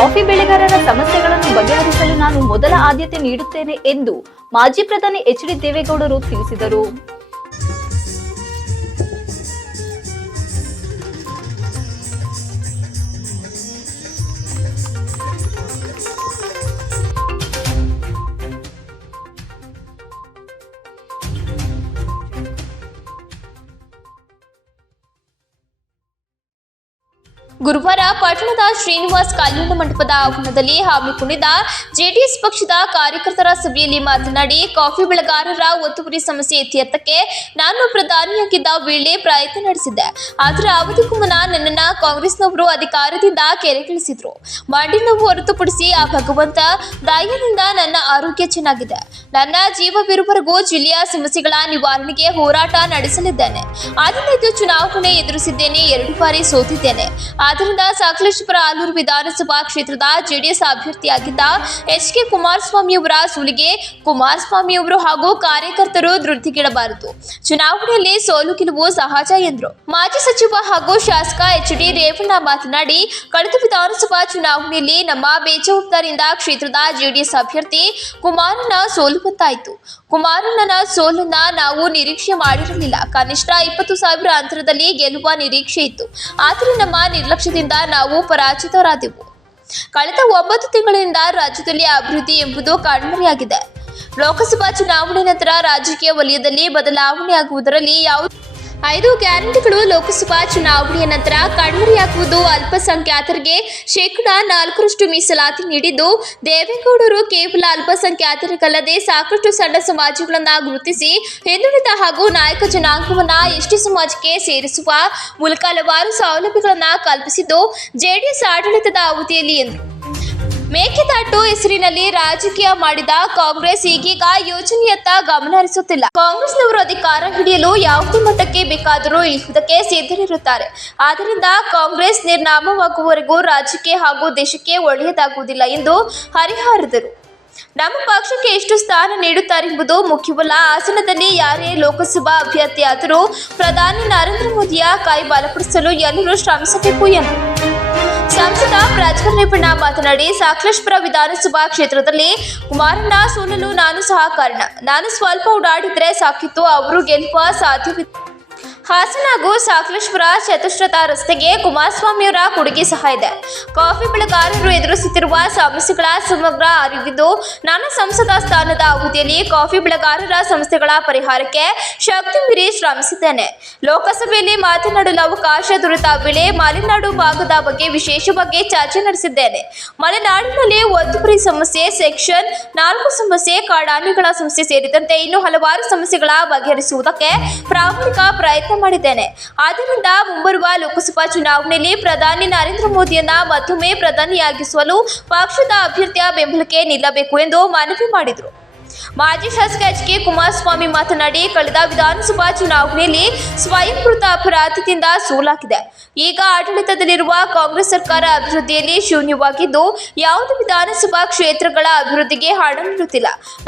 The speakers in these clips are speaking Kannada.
ಕಾಫಿ ಬೆಳೆಗಾರರ ಸಮಸ್ಯೆಗಳನ್ನು ಬಗೆಹರಿಸಲು ನಾನು ಮೊದಲ ಆದ್ಯತೆ ನೀಡುತ್ತೇನೆ ಎಂದು ಮಾಜಿ ಪ್ರಧಾನಿ ಎಚ್ ಡಿ ದೇವೇಗೌಡರು ತಿಳಿಸಿದರು. ಗುರುವಾರ ಪಟ್ಟಣದ ಶ್ರೀನಿವಾಸ್ ಕಲ್ಯಾಣ ಮಂಟಪದ ಆವರಣದಲ್ಲಿ ಹಮ್ಮಿಕೊಂಡಿದ್ದ ಜೆಡಿಎಸ್ ಪಕ್ಷದ ಕಾರ್ಯಕರ್ತರ ಸಭೆಯಲ್ಲಿ ಮಾತನಾಡಿ, ಕಾಫಿ ಬೆಳೆಗಾರರ ಒತ್ತುವರಿ ಸಮಸ್ಯೆ ಇತ್ಯರ್ಥಕ್ಕೆ ನಾನು ಪ್ರಧಾನಿಯಾಗಿದ್ದ ವೇಳೆ ಪ್ರಯತ್ನ ನಡೆಸಿದ್ದೆ. ಆದರೆ ಅವಧಿಗೂ ಮುನ್ನ ನನ್ನನ್ನು ಕಾಂಗ್ರೆಸ್ನವರು ಅಧಿಕಾರದಿಂದ ಕೆರೆಗಿಳಿಸಿದ್ರು. ಮಂಡಿ ನೋವು ಹೊರತುಪಡಿಸಿ ಆ ಭಗವಂತ ದಯದಿಂದ ನನ್ನ ಆರೋಗ್ಯ ಚೆನ್ನಾಗಿದೆ. ನನ್ನ ಜೀವವಿರುವವರೆಗೂ ಜಿಲ್ಲೆಯ ಸಮಸ್ಯೆಗಳ ನಿವಾರಣೆಗೆ ಹೋರಾಟ ನಡೆಸಲಿದ್ದೇನೆ. ಹದಿನೈದು ಚುನಾವಣೆ ಎದುರಿಸಿದ್ದೇನೆ. ಎರಡು ಬಾರಿ ಸೋತಿದ್ದೇನೆ. ಆದ್ದರಿಂದ ಸಕಲೇಶ್ವರ ಆಲೂರು ವಿಧಾನಸಭಾ ಕ್ಷೇತ್ರದ ಜೆಡಿಎಸ್ ಅಭ್ಯರ್ಥಿಯಾಗಿದ್ದ ಎಚ್ ಕೆ ಕುಮಾರಸ್ವಾಮಿ ಅವರ ಸುಲಿಗೆ ಕುಮಾರಸ್ವಾಮಿ ಅವರು ಹಾಗೂ ಕಾರ್ಯಕರ್ತರು ಧೃತಿಗಿಡಬಾರದು ಚುನಾವಣೆಯಲ್ಲಿ ಸೋಲು ಗೆಲುವು ಸಹಜ ಎಂದರು. ಮಾಜಿ ಸಚಿವ ಹಾಗೂ ಶಾಸಕ ಎಚ್ ಡಿ ರೇವಣ್ಣ ಮಾತನಾಡಿ, ಕಳೆದ ವಿಧಾನಸಭಾ ಚುನಾವಣೆಯಲ್ಲಿ ನಮ್ಮ ಬೇಜವಾಬ್ದಾರಿಯಿಂದ ಕ್ಷೇತ್ರದ ಜೆಡಿಎಸ್ ಅಭ್ಯರ್ಥಿ ಕುಮಾರನ ಸೋಲುವಂತಾಯಿತು ಕುಮಾರಣ್ಣನ ಸೋಲನ್ನ ನಾವು ನಿರೀಕ್ಷೆ ಮಾಡಿರಲಿಲ್ಲ. ಕನಿಷ್ಠ ಇಪ್ಪತ್ತು ಸಾವಿರ ಅಂತರದಲ್ಲಿ ಗೆಲ್ಲುವ ನಿರೀಕ್ಷೆ ಇತ್ತು. ಆದರೆ ನಮ್ಮ ನಿರ್ಲಕ್ಷ್ಯದಿಂದ ನಾವು ಪರಾಜಿತರಾದೆವು. ಕಳೆದ ಒಂಬತ್ತು ತಿಂಗಳಿಂದ ರಾಜ್ಯದಲ್ಲಿ ಅಭಿವೃದ್ಧಿ ಎಂಬುದು ಕಣ್ಮರೆಯಾಗಿದೆ ಲೋಕಸಭಾ ಚುನಾವಣೆ ನಂತರ ರಾಜಕೀಯ ವಲಯದಲ್ಲಿ ಬದಲಾವಣೆಯಾಗುವುದರಲ್ಲಿ ಯಾವುದೇ ಐದು ಗ್ಯಾರಂಟಿಗಳು ಲೋಕಸಭಾ ಚುನಾವಣೆಯ ನಂತರ ಕಣ್ಮರೆಯಾಗುವುದು ಅಲ್ಪಸಂಖ್ಯಾತರಿಗೆ ಶೇಕಡಾ ನಾಲ್ಕರಷ್ಟು ಮೀಸಲಾತಿ ನೀಡಿದ್ದು, ದೇವೇಗೌಡರು ಕೇವಲ ಅಲ್ಪಸಂಖ್ಯಾತರಿಗಲ್ಲದೆ ಸಾಕಷ್ಟು ಸಣ್ಣ ಸಮಾಜಗಳನ್ನ ಗುರುತಿಸಿ ಹಿಂದುಳಿದ ಹಾಗೂ ನಾಯಕ ಜನಾಂಗವನ್ನು ಎಸ್ಟಿ ಸಮಾಜಕ್ಕೆ ಸೇರಿಸುವ ಮೂಲಕ ಹಲವಾರು ಸೌಲಭ್ಯಗಳನ್ನು ಕಲ್ಪಿಸಿದ್ದು ಜೆಡಿಎಸ್ ಆಡಳಿತದ ಅವಧಿಯಲ್ಲಿ ಎಂದರು ಮೇಕೆದಾಟು ಹೆಸರಿನಲ್ಲಿ ರಾಜಕೀಯ ಮಾಡಿದ ಕಾಂಗ್ರೆಸ್ ಈಗೀಗ ಯೋಜನೆಯತ್ತ ಗಮನ ಹರಿಸುತ್ತಿಲ್ಲ. ಕಾಂಗ್ರೆಸ್ನವರು ಅಧಿಕಾರ ಹಿಡಿಯಲು ಯಾವುದೇ ಮಟ್ಟಕ್ಕೆ ಬೇಕಾದರೂ ಇಳಿಸುವುದಕ್ಕೆ ಸಿದ್ಧರಿರುತ್ತಾರೆ. ಆದ್ದರಿಂದ ಕಾಂಗ್ರೆಸ್ ನಿರ್ನಾಮವಾಗುವವರೆಗೂ ರಾಜ್ಯಕ್ಕೆ ಹಾಗೂ ದೇಶಕ್ಕೆ ಒಳ್ಳೆಯದಾಗುವುದಿಲ್ಲ ಎಂದು ಹರಿಹಾರಿದರು. ನಮ್ಮ ಪಕ್ಷಕ್ಕೆ ಎಷ್ಟು ಸ್ಥಾನ ನೀಡುತ್ತಾರೆಂಬುದು ಮುಖ್ಯವಲ್ಲ. ಹಾಸನದಲ್ಲಿ ಯಾರೇ ಲೋಕಸಭಾ ಅಭ್ಯರ್ಥಿಯಾದರೂ ಪ್ರಧಾನಿ ನರೇಂದ್ರ ಮೋದಿಯ ಕೈ ಬಲಪಡಿಸಲು ಎಲ್ಲರೂ ಶ್ರಮಿಸಬೇಕು ಎಂದರು ರೇವಣ್ಣ ಮಾತನಾಡಿ, ಸಾಕಲೇಶ್ಪುರ ವಿಧಾನಸಭಾ ಕ್ಷೇತ್ರದಲ್ಲಿ ಕುಮಾರಣ್ಣ ಸೋಲಲು ನಾನು ಸಹ ಕಾರಣ ನಾನು ಸ್ವಲ್ಪ ಓಡಾಡಿದ್ರೆ ಸಾಕಿತ್ತು, ಅವರು ಗೆಲ್ಲುವ ಸಾಧ್ಯವಿತ್ತು ಹಾಸನ ಹಾಗೂ ಸಾಕಲೇಶ್ಪುರ ಚತುಶ್ರತ ರಸ್ತೆಗೆ ಕುಮಾರಸ್ವಾಮಿಯವರ ಕೊಡುಗೆ ಸಹ ಇದೆ. ಕಾಫಿ ಬೆಳೆಗಾರರು ಎದುರಿಸುತ್ತಿರುವ ಸಮಸ್ಯೆಗಳ ಸಮಗ್ರ ಅರಿವಿದ್ದು, ನಾನು ಸಂಸದ ಸ್ಥಾನದ ಅವಧಿಯಲ್ಲಿ ಕಾಫಿ ಬೆಳೆಗಾರರ ಸಮಸ್ಯೆಗಳ ಪರಿಹಾರಕ್ಕೆ ಶಕ್ತಿ ಮೀರಿ ಶ್ರಮಿಸಿದ್ದೇನೆ. ಲೋಕಸಭೆಯಲ್ಲಿ ಮಾತನಾಡಲು ಅವಕಾಶ ದೊರೆತ ವೇಳೆ ಮಲೆನಾಡು ಭಾಗದ ಬಗ್ಗೆ ವಿಶೇಷವಾಗಿ ಚರ್ಚೆ ನಡೆಸಿದ್ದೇನೆ. ಮಲೆನಾಡಿನಲ್ಲಿ ಒತ್ತುವರಿ ಸಮಸ್ಯೆ, ಸೆಕ್ಷನ್ ನಾಲ್ಕು ಸಮಸ್ಯೆ, ಕಾಡಾನೆಗಳ ಸಮಸ್ಯೆ ಸೇರಿದಂತೆ ಇನ್ನೂ ಹಲವಾರು ಸಮಸ್ಯೆಗಳ ಬಗೆಹರಿಸುವುದಕ್ಕೆ ಪ್ರಾಮಾಣಿಕ ಪ್ರಯತ್ನ ಮಾಡಿದ್ದೇನೆ. ಆದ್ದರಿಂದ ಮುಂಬರುವ ಲೋಕಸಭಾ ಚುನಾವಣೆಯಲ್ಲಿ ಪ್ರಧಾನಿ ನರೇಂದ್ರ ಮೋದಿಯನ್ನ ಮತ್ತೊಮ್ಮೆ ಪ್ರಧಾನಿಯಾಗಿಸಲು ಪಕ್ಷದ ಅಭ್ಯರ್ಥಿಯ ಬೆಂಬಲಕ್ಕೆ ನಿಲ್ಲಬೇಕು ಎಂದು ಮನವಿ ಮಾಡಿದರು. ಮಾಜಿ ಶಾಸಕ ಎಚ್ ಕೆ ಕುಮಾರಸ್ವಾಮಿ ಮಾತನಾಡಿ, ಕಳೆದ ವಿಧಾನಸಭಾ ಚುನಾವಣೆಯಲ್ಲಿ ಸ್ವಯಂಕೃತ ಅಪರಾಧದಿಂದ ಸೋಲಾಗಿದೆ. ಈಗ ಆಡಳಿತದಲ್ಲಿರುವ ಕಾಂಗ್ರೆಸ್ ಸರ್ಕಾರ ಅಭಿವೃದ್ಧಿಯಲ್ಲಿ ಶೂನ್ಯವಾಗಿದ್ದು, ಯಾವುದೇ ವಿಧಾನಸಭಾ ಕ್ಷೇತ್ರಗಳ ಅಭಿವೃದ್ಧಿಗೆ ಹಣ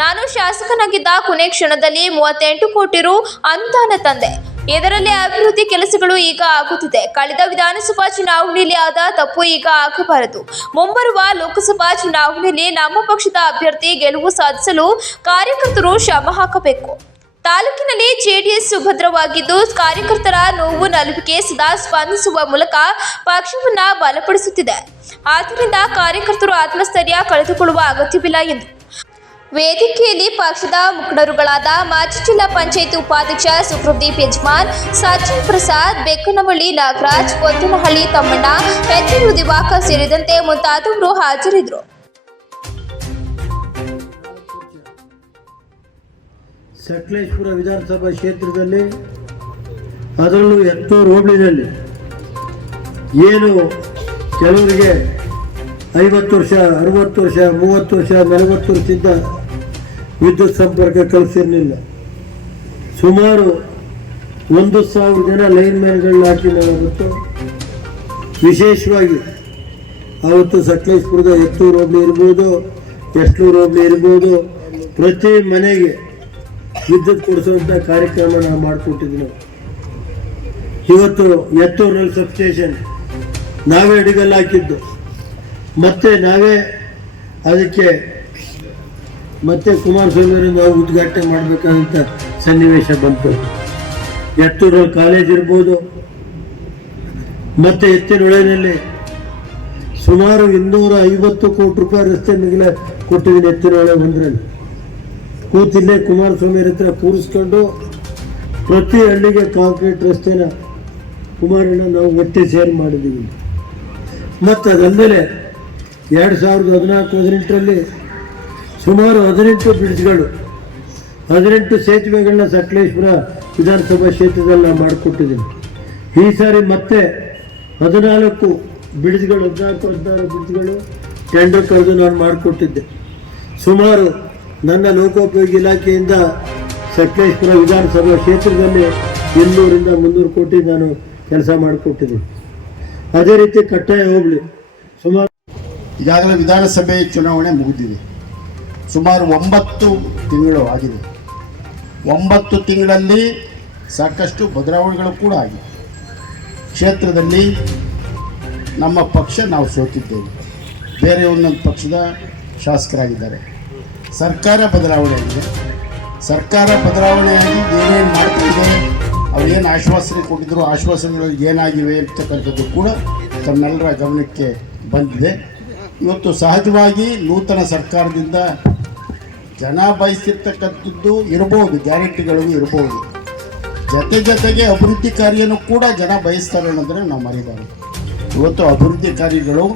ನಾನು ಶಾಸಕನಾಗಿದ್ದ ಕೊನೆ ಕ್ಷಣದಲ್ಲಿ ಮೂವತ್ತೆಂಟು ಕೋಟಿ ರು ಅನುದಾನ ತಂದೆ. ಇದರಲ್ಲಿ ಅಭಿವೃದ್ಧಿ ಕೆಲಸಗಳು ಈಗ ಆಗುತ್ತಿದೆ. ಕಳೆದ ವಿಧಾನಸಭಾ ಚುನಾವಣೆಯಲ್ಲಿ ಆದ ತಪ್ಪು ಈಗ ಆಗಬಾರದು. ಮುಂಬರುವ ಲೋಕಸಭಾ ಚುನಾವಣೆಯಲ್ಲಿ ನಮ್ಮ ಪಕ್ಷದ ಅಭ್ಯರ್ಥಿ ಗೆಲುವು ಸಾಧಿಸಲು ಕಾರ್ಯಕರ್ತರು ಶ್ರಮ ಹಾಕಬೇಕು. ತಾಲೂಕಿನಲ್ಲಿ ಜೆಡಿಎಸ್ ಸುಭದ್ರವಾಗಿದ್ದು ಕಾರ್ಯಕರ್ತರ ನೋವು ನಲುವಿಗೆ ಸದಾ ಸ್ಪಂದಿಸುವ ಮೂಲಕ ಪಕ್ಷವನ್ನ ಬಲಪಡಿಸುತ್ತಿದೆ. ಆದ್ದರಿಂದ ಕಾರ್ಯಕರ್ತರು ಆತ್ಮಸ್ಥೈರ್ಯ ಕಳೆದುಕೊಳ್ಳುವ ಅಗತ್ಯವಿಲ್ಲ ಎಂದು ವೇದಿಕೆಯಲ್ಲಿ ಪಕ್ಷದ ಮುಖಂಡರುಗಳಾದ ಮಾಜಿ ಜಿಲ್ಲಾ ಪಂಚಾಯತ್ ಉಪಾಧ್ಯಕ್ಷ ಸುಪ್ರದೀಪ್ ಯಜಮಾನ್, ಸಚಿನ್ ಪ್ರಸಾದ್ ಬೆಕ್ಕನವಳ್ಳಿ ನಾಗರಾಜ್ ಕೊತ್ತನಹಳ್ಳಿ ತಮ್ಮಣ್ಣ ಎಚ್ಚೂರು ದಿವಾಕರ್ ಸೇರಿದಂತೆ ಮುಂತಾದವರು ಹಾಜರಿದ್ದರು. ಸಕಲೇಶ್ಪುರ ವಿಧಾನಸಭಾ ಕ್ಷೇತ್ರದಲ್ಲಿ ಅದರಲ್ಲೂ ಎತ್ತೂರು ಹೋಬಳಿನಲ್ಲಿ ಏನು ಕೆಲವರಿಗೆ ಐವತ್ತು ವರ್ಷ, ಅರವತ್ತು ವರ್ಷ, ಮೂವತ್ತು ವರ್ಷ, ನಲವತ್ತು ವರ್ಷದಿಂದ ವಿದ್ಯುತ್ ಸಂಪರ್ಕ ಕಳಿಸಿರಲಿಲ್ಲ ಸುಮಾರು ಒಂದು ಸಾವಿರ ಜನ ಲೈನ್ ಮ್ಯಾನ್ಗಳನ್ನ ಹಾಕಿ ನಾವು ಅವತ್ತು ವಿಶೇಷವಾಗಿ ಅವತ್ತು ಸಕಲೇಶ್ಪುರದ ಎತ್ತೂರು ಹೋಬಳಿ ಇರ್ಬೋದು ಎಷ್ಟೂರು ಹೋಬಳಿ ಇರ್ಬೋದು, ಪ್ರತಿ ಮನೆಗೆ ವಿದ್ಯುತ್ ಕೊಡಿಸುವಂಥ ಕಾರ್ಯಕ್ರಮ ನಾವು ಮಾಡಿಕೊಟ್ಟಿದ್ವಿ. ನಾವು ಇವತ್ತು ಎತ್ತೂರಿನಲ್ಲಿ ಸಬ್ಸ್ಟೇಷನ್ ನಾವೇ ಅಡಿಗಲ್ಲಿ ಹಾಕಿದ್ದು. ಮತ್ತೆ ನಾವೇ ಅದಕ್ಕೆ ಮತ್ತೆ ಕುಮಾರಸ್ವಾಮಿಯವರಿಂದ ಉದ್ಘಾಟನೆ ಮಾಡಬೇಕಾದಂಥ ಸನ್ನಿವೇಶ ಬಂತು. ಎತ್ತೂರು ಕಾಲೇಜ್ ಇರ್ಬೋದು, ಮತ್ತೆ ಎತ್ತಿನೊಳೆಯಲ್ಲಿ ಸುಮಾರು ಇನ್ನೂರ ಐವತ್ತು ಕೋಟಿ ರೂಪಾಯಿ ರಸ್ತೆ ಮಿಗಿಲ ಕೊಟ್ಟಿದ್ದೀನಿ ಎತ್ತಿನೊಳೆ ಒಂದರಲ್ಲಿ ಕೂತಿಲ್ಲೇ ಕುಮಾರಸ್ವಾಮಿ ಅವ್ರ ಹತ್ರ ಕೂರಿಸ್ಕೊಂಡು ಪ್ರತಿ ಹಳ್ಳಿಗೆ ಕಾಂಕ್ರೀಟ್ ರಸ್ತೆನ ಕುಮಾರಣ್ಣ ನಾವು ಒಟ್ಟಿ ಸೇರ್ ಮಾಡಿದ್ದೀವಿ. ಮತ್ತು ಅದಲ್ಲದೆ ಎರಡು ಸಾವಿರದ ಹದಿನಾಲ್ಕು, ಹದಿನೆಂಟರಲ್ಲಿ ಸುಮಾರು ಹದಿನೆಂಟು ಬ್ರಿಡ್ಜ್ಗಳು, ಹದಿನೆಂಟು ಸೇತುವೆಗಳನ್ನ ಸಕಲೇಶ್ವರ ವಿಧಾನಸಭಾ ಕ್ಷೇತ್ರದಲ್ಲಿ ನಾವು ಮಾಡಿಕೊಟ್ಟಿದ್ದೀನಿ ಈ ಸಾರಿ ಮತ್ತೆ ಹದಿನಾಲ್ಕು ಬ್ರಿಡ್ಜ್ಗಳು, ಹದಿನಾಲ್ಕು, ಹದಿನಾರು ಬ್ರಿಡ್ಜ್ಗಳು ಟೆಂಡರ್ ಕರೆದು ನಾನು ಮಾಡಿಕೊಟ್ಟಿದ್ದೆ. ಸುಮಾರು ನನ್ನ ಲೋಕೋಪಯೋಗಿ ಇಲಾಖೆಯಿಂದ ಸಕಲೇಶ್ವರ ವಿಧಾನಸಭಾ ಕ್ಷೇತ್ರದಲ್ಲಿ ಇನ್ನೂರಿಂದ ಮುನ್ನೂರು ಕೋಟಿ ನಾನು ಕೆಲಸ ಮಾಡಿಕೊಟ್ಟಿದ್ದೀನಿ. ಅದೇ ರೀತಿ ಕಟ್ಟಾಯ ಹೋಬಳಿ, ಸುಮಾರು ಈಗಾಗಲೇ ವಿಧಾನಸಭೆ ಚುನಾವಣೆ ಮುಗಿದಿದೆ. ಸುಮಾರು ಒಂಬತ್ತು ತಿಂಗಳು ಆಗಿದೆ. ಒಂಬತ್ತು ತಿಂಗಳಲ್ಲಿ ಸಾಕಷ್ಟು ಬದಲಾವಣೆಗಳು ಕೂಡ ಆಗಿದೆ. ಕ್ಷೇತ್ರದಲ್ಲಿ ನಮ್ಮ ಪಕ್ಷ ನಾವು ಸೋತಿದ್ದೇವೆ. ಬೇರೆ ಒಂದೊಂದು ಪಕ್ಷದ ಶಾಸಕರಾಗಿದ್ದಾರೆ. ಸರ್ಕಾರ ಬದಲಾವಣೆ ಆಗಿದೆ ಸರ್ಕಾರ ಬದಲಾವಣೆಯಾಗಿ ಏನೇನು ಮಾಡ್ತಿದೆ, ಅವ್ರು ಏನು ಆಶ್ವಾಸನೆ ಕೊಟ್ಟಿದ್ರು, ಆಶ್ವಾಸನೆಗಳು ಏನಾಗಿವೆ ಅಂತಕ್ಕಂಥದ್ದು ಕೂಡ ತಮ್ಮೆಲ್ಲರ ಗಮನಕ್ಕೆ ಬಂದಿದೆ. ಇವತ್ತು ಸಹಜವಾಗಿ ನೂತನ ಸರ್ಕಾರದಿಂದ ಜನ ಬಯಸಿರ್ತಕ್ಕಂಥದ್ದು ಇರ್ಬೋದು ಗ್ಯಾರಂಟಿಗಳು ಇರ್ಬೋದು. ಜೊತೆ ಜೊತೆಗೆ ಅಭಿವೃದ್ಧಿ ಕಾರ್ಯನು ಕೂಡ ಜನ ಬಯಸ್ತಾರೆ ಅನ್ನೋದನ್ನು ನಾವು ಮರಿಬಾರ್ದು. ಇವತ್ತು ಅಭಿವೃದ್ಧಿ ಕಾರ್ಯಗಳು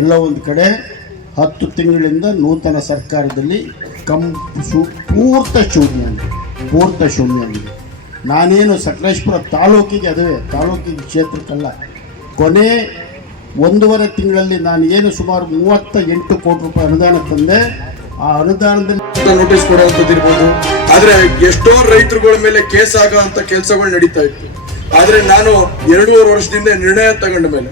ಎಲ್ಲ ಒಂದು ಕಡೆ ಹತ್ತು ತಿಂಗಳಿಂದ ನೂತನ ಸರ್ಕಾರದಲ್ಲಿ ಕಂ ಶು ಪೂರ್ತ ಶೂನ್ಯ ಪೂರ್ತ ಶೂನ್ಯ ಆಗಿದೆ ನಾನೇನು ಸಕಲೇಶ್ಪುರ ತಾಲೂಕಿಗೆ ಅದುವೇ ತಾಲೂಕಿಗೆ ಕ್ಷೇತ್ರಕ್ಕಲ್ಲ. ಕೊನೆ ಒಂದೂವರೆ ತಿಂಗಳಲ್ಲಿ ನಾನು ಏನು ಸುಮಾರು ಮೂವತ್ತ ಎಂಟು ಕೋಟಿ ರೂಪಾಯಿ ಅನುದಾನ ತಂದೆ, ಆ ಅನುದಾನದಲ್ಲಿ ನೋಟಿಸ್ ಕೊಡುವಂಥದ್ದು ಇರ್ಬೋದು ಆದ್ರೆ ಎಷ್ಟೋ ರೈತರುಗಳ ಮೇಲೆ ಕೇಸ್ ಆಗೋ ಅಂತ ಕೆಲಸಗಳು ನಡೀತಾ ಇತ್ತು. ಆದ್ರೆ ನಾನು ಎರಡೂವರೆ ವರ್ಷದಿಂದ ನಿರ್ಣಯ ತಗೊಂಡ ಮೇಲೆ,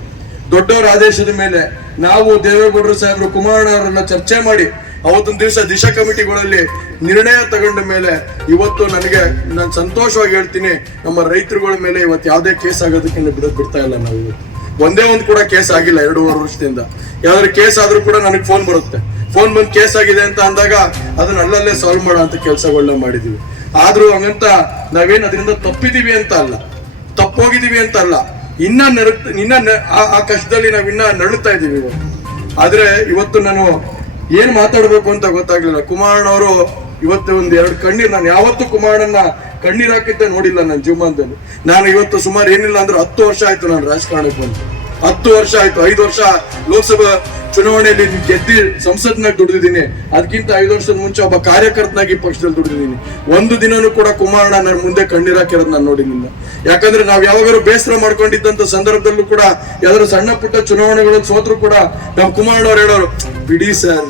ದೊಡ್ಡವರ ಆದೇಶದ ಮೇಲೆ ನಾವು ದೇವೇಗೌಡರು ಸಾಹೇಬರು ಕುಮಾರಣ್ಣ ಅವರನ್ನ ಚರ್ಚೆ ಮಾಡಿ ಅವತ್ತೊಂದು ದಿವಸ ದಿಶಾ ಕಮಿಟಿಗಳಲ್ಲಿ ನಿರ್ಣಯ ತಗೊಂಡ ಮೇಲೆ ಇವತ್ತು ನನಗೆ ನಾನು ಸಂತೋಷವಾಗಿ ಹೇಳ್ತೀನಿ, ನಮ್ಮ ರೈತರುಗಳ ಮೇಲೆ ಇವತ್ತು ಯಾವುದೇ ಕೇಸ್ ಆಗೋದಕ್ಕೆ ಬಿಡೋದು ಬಿಡ್ತಾ ಇಲ್ಲ ನಾವು. ಒಂದೇ ಒಂದು ಕೂಡ ಕೇಸ್ ಆಗಿಲ್ಲ ಎರಡೂವರೆ ವರ್ಷದಿಂದ. ಯಾವ್ದಾದ್ರು ಕೇಸ್ ಆದ್ರೂ ಕೂಡ ನನಗೆ ಫೋನ್ ಬರುತ್ತೆ. ಫೋನ್ ಬಂದು ಕೇಸ್ ಆಗಿದೆ ಅಂತ ಅಂದಾಗ ಅದನ್ನ ಅಲ್ಲಲ್ಲೇ ಸಾಲ್ವ್ ಮಾಡೋ ಅಂತ ಕೆಲಸಗಳನ್ನ ಮಾಡಿದೀವಿ. ಆದ್ರೂ ಹಂಗಂತ ನಾವೇನು ಅದರಿಂದ ತಪ್ಪಿದೀವಿ ಅಂತ ಅಲ್ಲ. ತಪ್ಪೋಗಿದೀವಿ ಅಂತ ಅಲ್ಲ. ಇನ್ನ ನರ ಇನ್ನ ಆ- ಕಷ್ಟದಲ್ಲಿ ನಾವು ಇನ್ನ ನರಳುತ್ತಾ ಇದೀವಿ ಇವತ್ತು ಆದ್ರೆ ಇವತ್ತು ನಾನು ಏನ್ ಮಾತಾಡ್ಬೇಕು ಅಂತ ಗೊತ್ತಾಗ್ಲಿಲ್ಲ. ಕುಮಾರಣ್ಣ ಅವರು ಇವತ್ತು ಒಂದ್ ಎರಡು ಕಣ್ಣೀರ್, ನಾನು ಯಾವತ್ತೂ ಕುಮಾರಣ್ಣನ ಕಣ್ಣೀರ್ ಹಾಕಿದ್ದೆ ನೋಡಿಲ್ಲ ನನ್ನ ಜೀವನದಲ್ಲಿ ನಾನು ಇವತ್ತು ಸುಮಾರು ಏನಿಲ್ಲ ಅಂದ್ರೆ ಹತ್ತು ವರ್ಷ ಆಯ್ತು ನಾನು ರಾಜಕಾರಣಕ್ಕೆ ಬಂದು. ಹತ್ತು ವರ್ಷ ಆಯ್ತು, ಐದು ವರ್ಷ ಲೋಕಸಭಾ ಚುನಾವಣೆಯಲ್ಲಿ ಗೆದ್ದಿ ಸಂಸತ್ನಾಗ ದುಡಿದಿದ್ದೀನಿ. ಅದಕ್ಕಿಂತ ಐದು ವರ್ಷದ ಮುಂಚೆ ಒಬ್ಬ ಕಾರ್ಯಕರ್ತನಾಗಿ ಪಕ್ಷದಲ್ಲಿ ದುಡಿದಿದ್ದೀನಿ. ಒಂದು ದಿನನೂ ಕೂಡ ಕುಮಾರಣ್ಣ ನನ್ನ ಮುಂದೆ ಕಣ್ಣೀರಾಕಿರೋದು ನಾನು ನೋಡಿರ್ಲಿಲ್ಲ ಯಾಕಂದ್ರೆ ನಾವು ಯಾವಾಗಲೂ ಬೇಸರ ಮಾಡ್ಕೊಂಡಿದ್ದಂತ ಸಂದರ್ಭದಲ್ಲೂ ಕೂಡ ಯಾವ್ದಾದ್ರು ಸಣ್ಣ ಪುಟ್ಟ ಚುನಾವಣೆಗಳು ಸೋತ್ರು ಕೂಡ ನಮ್ಮ ಕುಮಾರಣ್ಣ ಅವ್ರು ಹೇಳೋರು, ಬಿಡಿ ಸರ್,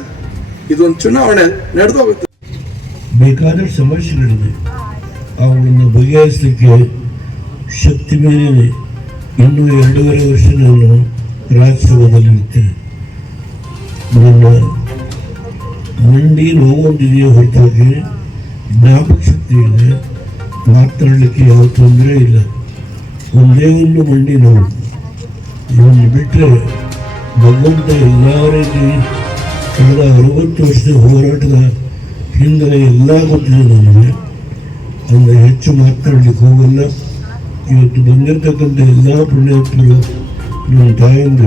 ಇದೊಂದು ಚುನಾವಣೆ ನಡೆದೋಗುತ್ತೆ. ಬೇಕಾದ ಸಮಸ್ಯೆಗಳಿದೆ ಅವುಗಳನ್ನು ಬಗೆಹರಿಸಲಿಕ್ಕೆ ಶಕ್ತಿ ಮೀರಿ ಇನ್ನೂ ಎರಡೂವರೆ ವರ್ಷ ನಾನು ರಾಜ್ಯಸಭಾದಲ್ಲಿ ಇರ್ತೇನೆ ನನ್ನ ಮಂಡಿ ನೋವೊಂದಿದೆಯೇ ಹೊರತಾಗಿ ಜ್ಞಾಪಕ ಶಕ್ತಿ ಇದೆ ಮಾತನಾಡಲಿಕ್ಕೆ ಯಾವ ತೊಂದರೆ ಇಲ್ಲ. ಒಂದೇ ಒಂದು ಮಂಡಿ ನೋವು. ಇದನ್ನು ಬಿಟ್ಟರೆ ಭಗವಂತ ಎಲ್ಲ ರೀತಿ ಕಳೆದ ಅರವತ್ತು ವರ್ಷದ ಹೋರಾಟದ ಹಿಂದೆ ಎಲ್ಲ ಗೊತ್ತಿದೆ ನನಗೆ. ಅಂದರೆ ಹೆಚ್ಚು ಮಾತನಾಡಲಿಕ್ಕೆ ಹೋಗಲ್ಲ. ಇವತ್ತು ಬಂದಿರತಕ್ಕಂಥ ಎಲ್ಲ ಪುಣ್ಯಾತ್ಮರು ನನ್ನ ತಾಯಿಂದ